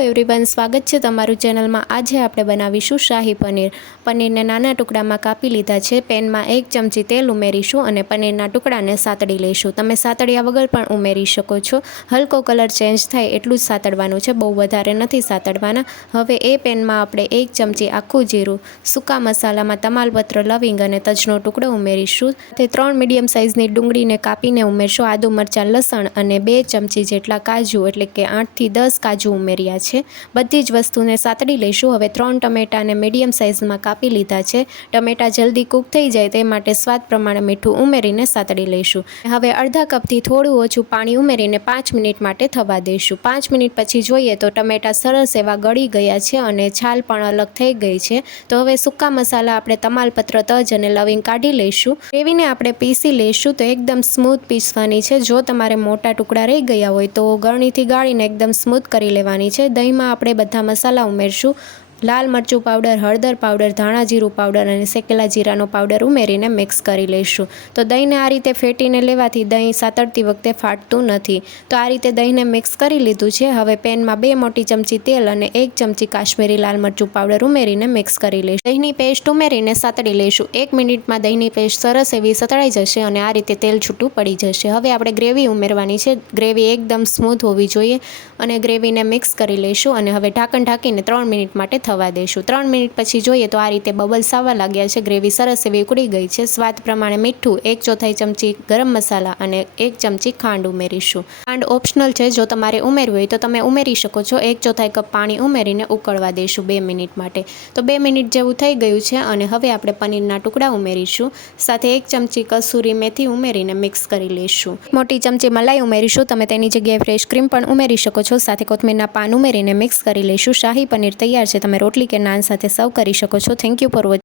Everyone, સ્વાગત છે તમારું ચેનલમાં। આજે આપણે બનાવીશું શાહી પનીર। પનીરને નાના ટુકડામાં કાપી લીધા છે। પેનમાં 1 ચમચી તેલ ઉમેરીશું અને પનીરના ટુકડાને સાતડી લઈશું। તમે સાતડ્યા વગર પણ ઉમેરી શકો છો। હલકો કલર ચેન્જ થાય એટલું જ સાતડવાનું છે, બહુ વધારે નથી સાતડવાના। હવે એ પેનમાં આપણે 1 ચમચી આખું જીરું, સૂકા મસાલામાં તમાલપત્ર, લવિંગ અને તજનો ટુકડો ઉમેરીશું। તે 3 મીડિયમ સાઇઝની ડુંગળીને કાપીને ઉમેરશું। આદુ, મરચાં, લસણ અને 2 ચમચી જેટલા કાજુ એટલે કે 8 થી 10 કાજુ ઉમેર્યા છે। બધી જ વસ્તુને સાતડી લઈશું। હવે 3 ટમેટાને મીડિયમ સાઇઝમાં કાપી લીધા છે। ટમેટા જલ્દી કૂક થઈ જાય તે માટે સ્વાદ પ્રમાણે મીઠું ઉમેરીને સાતડી લઈશું। હવે અડધા કપથી થોડું ઓછું પાણી ઉમેરીને 5 મિનિટ માટે થવા દઈશું। 5 મિનિટ પછી જોઈએ તો ટમેટા સરસ એવા ગળી ગયા છે અને છાલ પણ અલગ થઈ ગઈ છે। તો હવે સૂકા મસાલા આપણે તમાલપત્ર, તજ અને લવિંગ કાઢી લઈશું। ગ્રેવીને આપણે પીસી લઈશું તો એકદમ સ્મૂથ પીસવાની છે। જો તમારે મોટા ટુકડા રહી ગયા હોય તો ગળણીથી ગાળીને એકદમ સ્મૂથ કરી લેવાની છે। દહીંમાં આપણે બધા મસાલા ઉમેરશું। લાલ મરચું પાવડર, હળદર પાવડર, ધાણા જીરું પાવડર અને શેકેલા જીરાનો પાવડર ઉમેરીને મિક્સ કરી લઈશું। તો દહીંને આ રીતે ફેટીને લેવાથી દહીં સાતળતી વખતે ફાટતું નથી। તો આ રીતે દહીંને મિક્સ કરી લીધું છે। હવે પેનમાં 2 મોટી ચમચી તેલ અને 1 ચમચી કાશ્મીરી લાલ મરચું પાવડર ઉમેરીને મિક્સ કરી લઈશું। દહીંની પેસ્ટ ઉમેરીને સાતળી લઈશું। 1 મિનિટમાં દહીંની પેસ્ટ સરસ એવી સતળાઈ જશે અને આ રીતે તેલ છૂટું પડી જશે। હવે આપણે ગ્રેવી ઉમેરવાની છે। ગ્રેવી એકદમ સ્મૂથ હોવી જોઈએ અને ગ્રેવીને મિક્સ કરી લઈશું અને હવે ઢાંકણ ઢાંકીને 3 મિનિટ માટે થવા દઈશું। 3 મિનિટ પછી જોઈએ તો આ રીતે બબલ્સ આવવા લાગ્યા છે। ગ્રેવી સરસ એવી ઉકળી ગઈ છે। સ્વાદ પ્રમાણે મીઠું, 1/4 ચમચી ગરમ મસાલા અને 1 ચમચી ખાંડ ઉમેરીશું। ખાંડ ઓપ્શનલ છે, જો તમારે ઉમેરવી હોય તો તમે ઉમેરી શકો છો। 1/4 કપ પાણી ઉમેરીને ઉકળવા દઈશું 2 મિનિટ માટે। તો 2 મિનિટ જેવું થઈ ગયું છે અને હવે આપણે પનીરના ટુકડા ઉમેરીશું। સાથે 1 ચમચી કસૂરી મેથી ઉમેરીને મિક્સ કરી લઈશું। મોટી ચમચી મલાઈ ઉમેરીશું। તમે તેની જગ્યાએ ફ્રેશ ક્રીમ પણ ઉમેરી શકો છો। સાથે કોથમીરના પાન ઉમેરીને મિક્સ કરી લઈશું। શાહી પનીર તૈયાર છે। તમે રોટલી કે નાન સાથે સર્વ કરી શકો છો। Thank you for watching.